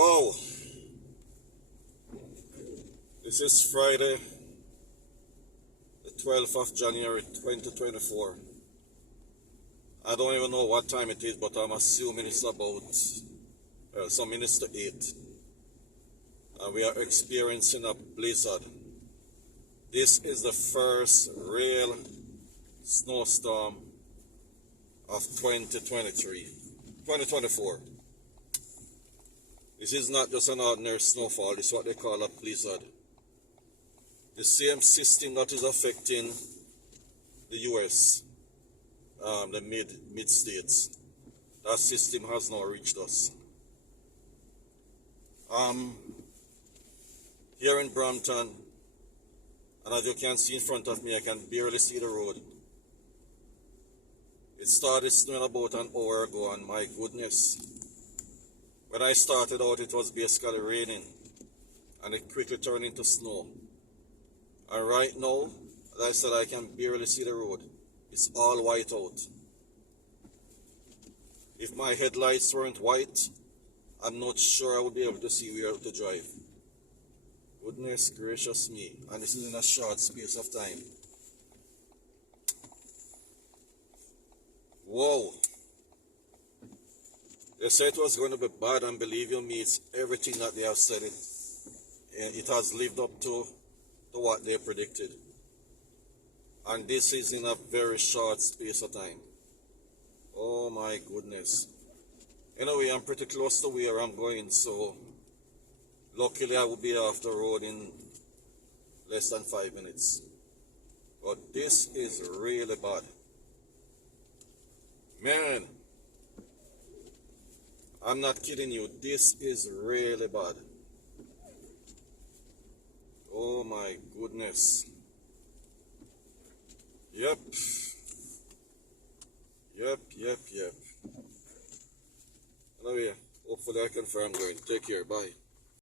Wow, this is Friday, the 12th of January 2024. I don't even know what time it is, but I'm assuming it's about some minutes to 8. And we are experiencing a blizzard. This is the first real snowstorm of 2024. This is not just an ordinary snowfall, this is what they call a blizzard. The same system that is affecting the US, the mid states, that system has now reached us. Here in Brampton, and as you can see in front of me, I can barely see the road. It started snowing about an hour ago, and my goodness, when I started out, it was basically raining, and it quickly turned into snow. And right now, as I said, I can barely see the road. It's all white out. If my headlights weren't white, I'm not sure I would be able to see where to drive. Goodness gracious me, and this is in a short space of time. Whoa. They said it was going to be bad, and believe you me, it's everything that they have said it. And it has lived up to what they predicted. And this is in a very short space of time. Oh my goodness. Anyway, I'm pretty close to where I'm going, so luckily I will be off the road in less than 5 minutes. But this is really bad. Man, I'm not kidding you, this is really bad. Oh my goodness. Yep. Anyway, hopefully I can find where I'm going. Take care, bye.